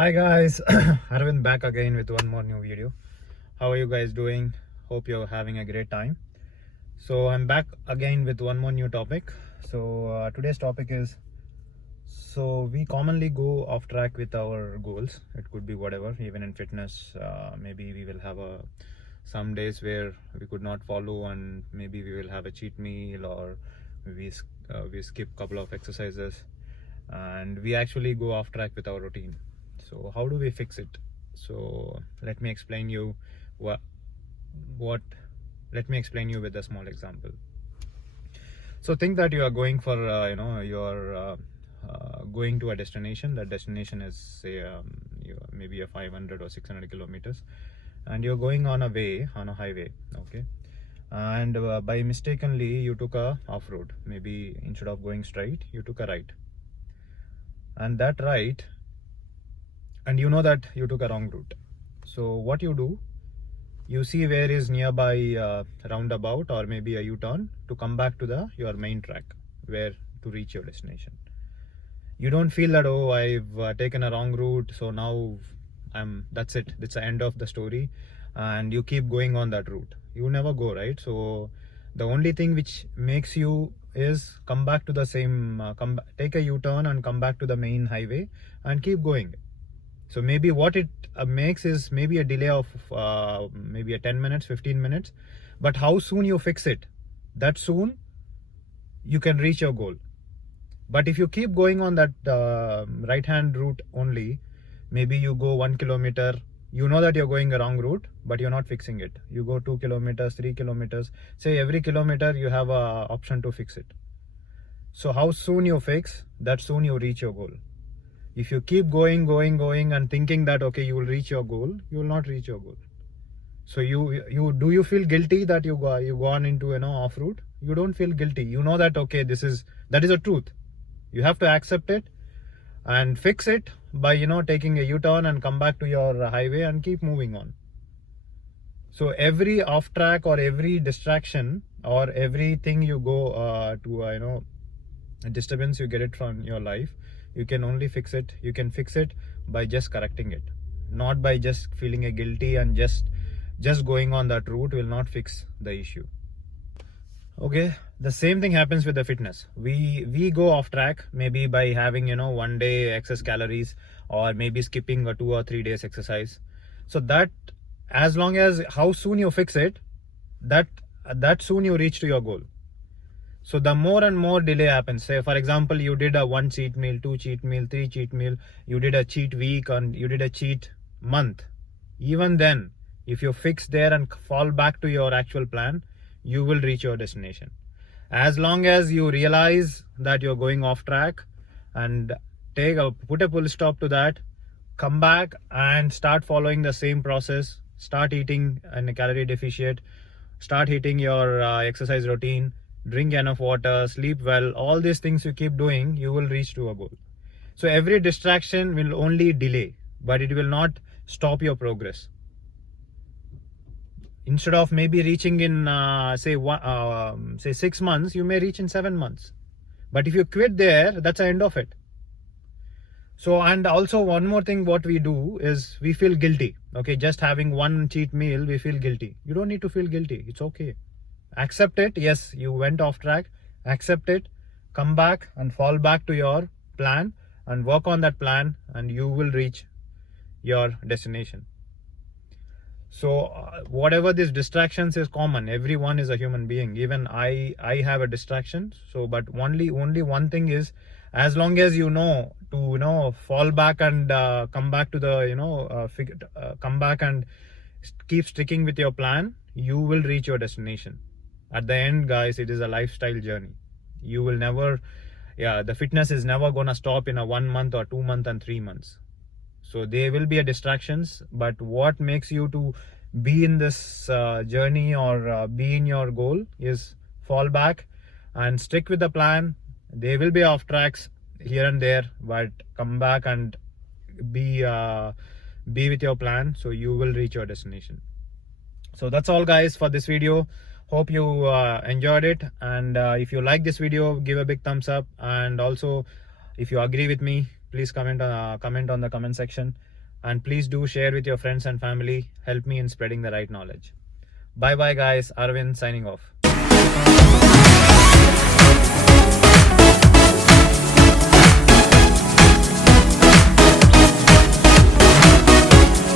Hi guys, Arvind back again with one more new video. How are you guys doing? Hope you're having a great time. So I'm back again with one more new topic. So today's topic is, so we commonly go off track with our goals. It could be whatever, even in fitness. Maybe we will have some days where we could not follow, and maybe we will have a cheat meal, or we skip couple of exercises, and we actually go off track with our routine. So how do we fix it? So let me explain you what let me explain you with a small example. So think that you are going for you're going to a destination. That destination is, say, maybe a 500 or 600 kilometers, and you're going on a highway, okay, and by mistakenly you took a off-road. Maybe instead of going straight, you took a right, and that right, and you know that you took a wrong route. So what you do, you see where is nearby roundabout or maybe a U-turn to come back to your main track, where to reach your destination. You don't feel that, oh, I've taken a wrong route, so now that's it, it's the end of the story, and you keep going on that route. You never go, right? So the only thing which makes you is come back to the same take a U-turn and come back to the main highway and keep going. So maybe what it makes is maybe a delay of maybe a 10 minutes, 15 minutes. But how soon you fix it, that soon you can reach your goal. But if you keep going on that right-hand route only, maybe you go 1 kilometer, you know that you're going a wrong route, but you're not fixing it. You go 2 kilometers, 3 kilometers, say every kilometer you have a option to fix it. So how soon you fix, that soon you reach your goal. If you keep going and thinking that, okay, you will reach your goal, you will not reach your goal. So you feel guilty that you gone into off route? You don't feel guilty. You know that, okay, that is a truth. You have to accept it and fix it by taking a U-turn and come back to your highway and keep moving on. So every off track or every distraction or everything you go to a disturbance you get it from your life, you can only fix it. You can fix it by just correcting it, not by just feeling guilty, and just going on that route will not fix the issue. Okay, the same thing happens with the fitness. We go off track maybe by having 1 day excess calories, or maybe skipping a 2 or 3 days exercise. So that, as long as how soon you fix it, that soon you reach to your goal. So the more and more delay happens, say for example, you did a 1 cheat meal, 2 cheat meal, 3 cheat meal, you did a cheat week, and you did a cheat month. Even then, if you fix there and fall back to your actual plan, you will reach your destination. As long as you realize that you're going off track and put a full stop to that, come back and start following the same process, start eating and calorie deficient, start hitting your exercise routine, drink enough water, sleep well, all these things you keep doing, you will reach to a goal. So every distraction will only delay, but it will not stop your progress. Instead of maybe reaching in say 6 months, you may reach in 7 months. But if you quit there, that's the end of it. So, and also one more thing, what we do is we feel guilty. Okay, just having 1 cheat meal, we feel guilty. You don't need to feel guilty. It's okay. Accept it. Yes, you went off track. Accept it. Come back and fall back to your plan and work on that plan, and you will reach your destination. So whatever these distractions is common. Everyone is a human being. Even I have a distraction. So, but only one thing is, as long as you know to fall back and come back to the come back and keep sticking with your plan, you will reach your destination. At the end, guys, it is a lifestyle journey. You will never, the fitness is never gonna stop in a 1 month or 2 months and 3 months. So there will be distractions, but what makes you to be in this journey or be in your goal is fall back and stick with the plan. There will be off tracks here and there, but come back and be with your plan, so you will reach your destination. So that's all, guys, for this video. Hope you enjoyed it, and if you like this video, give a big thumbs up, and also if you agree with me, please comment on the comment section, and please do share with your friends and family. Help me in spreading the right knowledge. Bye bye guys. Arvind signing off.